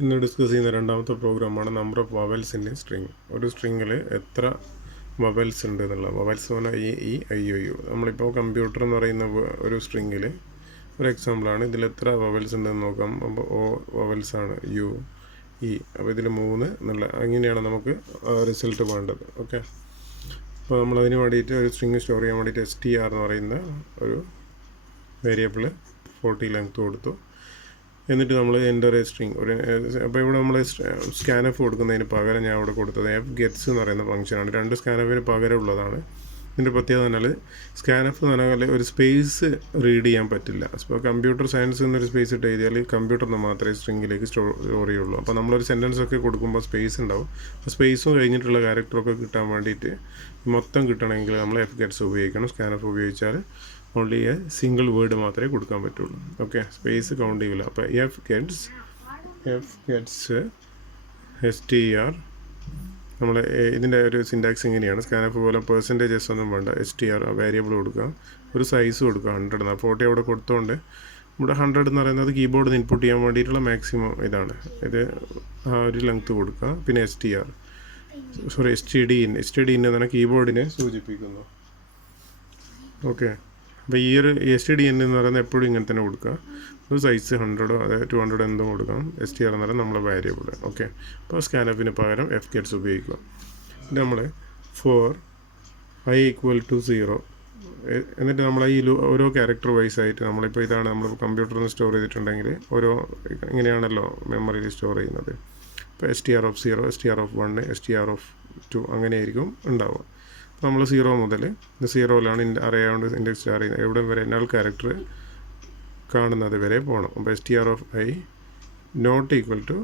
ഇന്ന് ഡിസ്കസ് ചെയ്യുന്ന രണ്ടാമത്തെ പ്രോഗ്രാമാണ് number of vowels in A string. ഒരു സ്ട്രിങ്ങിൽ എത്ര വവൽസ് ഉണ്ട് എന്നുള്ള. വവൽസ് എന്ന് പറഞ്ഞാൽ ഈ ഐ ഒ യു. നമ്മളിപ്പോൾ കമ്പ്യൂട്ടർ എന്ന് പറയുന്ന ഒരു സ്ട്രിങ്ങിൽ ഒരു എക്സാമ്പിളാണ്. ഇതിൽ എത്ര വവൽസ് ഉണ്ടെന്ന് നോക്കാം. അപ്പോൾ ഓ വവൽസാണ്, യു, ഇ. അപ്പോൾ ഇതിൽ 3 എന്നുള്ള അങ്ങനെയാണ് നമുക്ക് റിസൾട്ട് വേണ്ടത്. ഓക്കെ, അപ്പോൾ നമ്മളതിന് വേണ്ടിയിട്ട് ഒരു സ്ട്രിങ് സ്റ്റോർ ചെയ്യാൻ വേണ്ടിയിട്ട് str എന്ന് പറയുന്ന ഒരു വേരിയബിൾ 40 ലെങ്ത് കൊടുത്തു. എന്നിട്ട് നമ്മൾ എൻ്റർ എ സ്ട്രിങ് ഒരു അപ്പോൾ ഇവിടെ നമ്മൾ സ്കാനഫ് കൊടുക്കുന്നതിന് പകരം ഞാൻ ഇവിടെ കൊടുത്തത് എഫ് ഗെറ്റ്സ് എന്ന് പറയുന്ന ഫംഗ്ഷനാണ്. 2 സ്കാനഫിന് പകരം ഉള്ളതാണ്. ഇതിൻ്റെ പ്രത്യേകത പറഞ്ഞാൽ സ്കാനഫ് എന്ന് പറഞ്ഞാൽ ഒരു സ്പേസ് റീഡ് ചെയ്യാൻ പറ്റില്ല. അപ്പോൾ കമ്പ്യൂട്ടർ സയൻസ് എന്നൊരു സ്പേസ് ഇട്ട് എഴുതിയാൽ കമ്പ്യൂട്ടറിന് മാത്രമേ സ്ട്രിങ്ങിലേക്ക് സ്റ്റോർ ചെയ്യുള്ളൂ. അപ്പോൾ നമ്മളൊരു സെൻറ്റൻസ് ഒക്കെ കൊടുക്കുമ്പോൾ സ്പേസ് ഉണ്ടാവും. അപ്പോൾ സ്പേസും കഴിഞ്ഞിട്ടുള്ള ക്യാരക്ടറൊക്കെ കിട്ടാൻ വേണ്ടിയിട്ട് മൊത്തം കിട്ടണമെങ്കിൽ നമ്മൾ എഫ് ഗെറ്റ്സ് ഉപയോഗിക്കണം. സ്കാനഫ് ഉപയോഗിച്ചാൽ ഓൺലി എ സിംഗിൾ വേർഡ് മാത്രമേ കൊടുക്കാൻ പറ്റുള്ളൂ. ഓക്കെ, സ്പേസ് കൗണ്ട് ചെയ്യില്ല. അപ്പോൾ എഫ് ഗെറ്റ്സ് str. നമ്മൾ ഇതിൻ്റെ ഒരു സിൻറ്റാക്സ് ഇങ്ങനെയാണ്. സ്കാനഫ് പോലെ പെർസെൻറ്റേജസ് ഒന്നും വേണ്ട. str വേരിയബിൾ കൊടുക്കുക, ഒരു സൈസ് കൊടുക്കുക 100. 40 അവിടെ കൊടുത്തുകൊണ്ട് ഇവിടെ 100 എന്ന് പറയുന്നത് കീബോർഡിൽ നിന്ന് ഇൻപുട്ട് ചെയ്യാൻ വേണ്ടിയിട്ടുള്ള മാക്സിമം ഇതാണ്. ഇത് ആ ഒരു ലെങ്ത്ത് കൊടുക്കുക. പിന്നെ std in എന്ന് പറഞ്ഞാൽ കീബോർഡിനെ സൂചിപ്പിക്കുന്നു. ഓക്കെ, അപ്പോൾ ഈ ഒരു std in എന്ന് പറയുന്നത് എപ്പോഴും ഇങ്ങനെ തന്നെ കൊടുക്കുക. ഒരു സൈസ് 100 അതായത് 200 എന്തും കൊടുക്കാം. str എന്ന് പറയുന്നത് നമ്മളെ വേരിയബിൾ. ഓക്കെ, അപ്പോൾ സ്കാനഫിന് പകരം എഫ് ഗെറ്റ്സ് ഉപയോഗിക്കുക. ഇത് നമ്മൾ ഫോർ i = 0. എന്നിട്ട് നമ്മൾ ഈ ഓരോ ക്യാരക്ടർ വൈസ് ആയിട്ട് നമ്മളിപ്പോൾ ഇതാണ് നമ്മൾ കമ്പ്യൂട്ടറിൽ സ്റ്റോർ ചെയ്തിട്ടുണ്ടെങ്കിൽ ഓരോ ഇങ്ങനെയാണല്ലോ മെമ്മറിയിൽ സ്റ്റോർ ചെയ്യുന്നത്. ഇപ്പോൾ str of 0, str of 1, str of 2 അങ്ങനെയായിരിക്കും ഉണ്ടാവുക. നമ്മൾ 0 മുതൽ 0യിലാണ് അറിയാണ്ട് ഇൻഡെക്സ് സ്റ്റാർ ചെയ്യുന്നത്. എവിടെ വരെ നൾ ക്യാരക്ടർ കാണുന്നത് വരെ പോകണം. അപ്പോൾ str of i ≠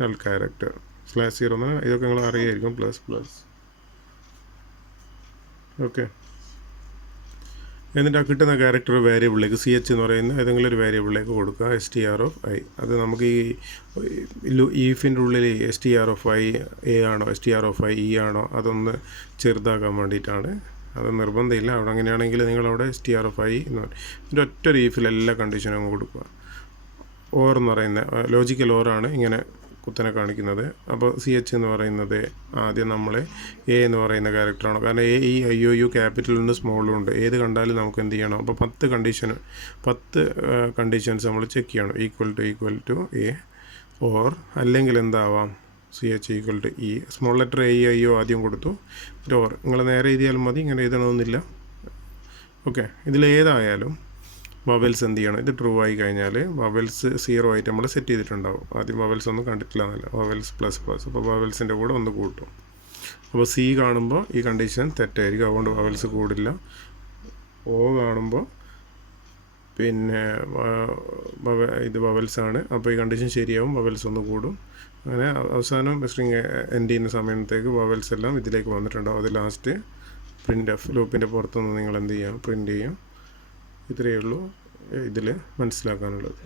null character /0 എന്ന് ഇതൊക്കെ നിങ്ങൾ അറിയായിരിക്കും. ++. ഓക്കെ, എന്നിട്ട് ആ കിട്ടുന്ന ക്യാരക്ടർ വേരിയബിളിലേക്ക് ch എന്ന് പറയുന്ന ഏതെങ്കിലും ഒരു വേരിയബിളിലേക്ക് കൊടുക്കുക. str of i അത് നമുക്ക് ഈ ഈഫിൻ്റെ ഉള്ളിൽ str of i a ആണോ str of i e ആണോ അതൊന്ന് ചെറുതാക്കാൻ വേണ്ടിയിട്ടാണ്. അത് നിർബന്ധമില്ല. അവിടെ അങ്ങനെയാണെങ്കിൽ നിങ്ങളവിടെ str of i എന്ന് പറയും. ഇതിൻ്റെ ഒറ്റ ഈഫിൽ എല്ലാ കണ്ടീഷനും അങ്ങ് കൊടുക്കുക. ഓർ എന്ന് പറയുന്ന ലോജിക്കൽ ഓറാണ് ഇങ്ങനെ കുത്തനെ കാണിക്കുന്നത്. അപ്പോൾ ch എന്ന് പറയുന്നത് ആദ്യം നമ്മൾ എ എന്ന് പറയുന്ന ക്യാരക്ടറാണ്. കാരണം എ ഈ IOU ക്യാപിറ്റലുണ്ട് സ്മോളും ഉണ്ട്. ഏത് കണ്ടാലും നമുക്ക് എന്ത് ചെയ്യണം? അപ്പോൾ 10 കണ്ടീഷൻസ് നമ്മൾ ചെക്ക് ചെയ്യണം. ഈക്വൽ ടു എ ഓർ അല്ലെങ്കിൽ എന്താവാം ch = e. Small letter AIO ആദ്യം കൊടുത്തു. ഓർ നിങ്ങൾ നേരെ എഴുതിയാലും മതി, ഇങ്ങനെ എഴുതണമെന്നില്ല. ഓക്കെ, ഇതിലേതായാലും വവൽസ് എന്ത് ചെയ്യണം? ഇത് ട്രൂ ആയി കഴിഞ്ഞാൽ വവൽസ് 0 ആയിട്ട് നമ്മൾ സെറ്റ് ചെയ്തിട്ടുണ്ടാവും. ആദ്യം വവൽസ് ഒന്നും കണ്ടിട്ടില്ല എന്നല്ല, വവൽസ് ++. അപ്പോൾ വവൽസിൻ്റെ കൂടെ ഒന്ന് കൂട്ടും. അപ്പോൾ C കാണുമ്പോൾ ഈ കണ്ടീഷൻ തെറ്റായിരിക്കും, അതുകൊണ്ട് വവൽസ് കൂടില്ല. O കാണുമ്പോൾ പിന്നെ ഇത് വവൽസാണ്, അപ്പോൾ ഈ കണ്ടീഷൻ ശരിയാവും, വവൽസ് ഒന്ന് കൂടും. അങ്ങനെ അവസാനം സ്ട്രിങ് എൻഡ് ചെയ്യുന്ന സമയത്തേക്ക് വവൽസ് എല്ലാം ഇതിലേക്ക് വന്നിട്ടുണ്ടാവും. അത് ലാസ്റ്റ് പ്രിൻ്റ് ലൂപ്പിൻ്റെ പുറത്തുനിന്ന് നിങ്ങൾ എന്ത് ചെയ്യാം? പ്രിൻ്റ് ചെയ്യാം. ഇത്രയേ ഉള്ളൂ ഇതിൽ മനസ്സിലാക്കാനുള്ളത്.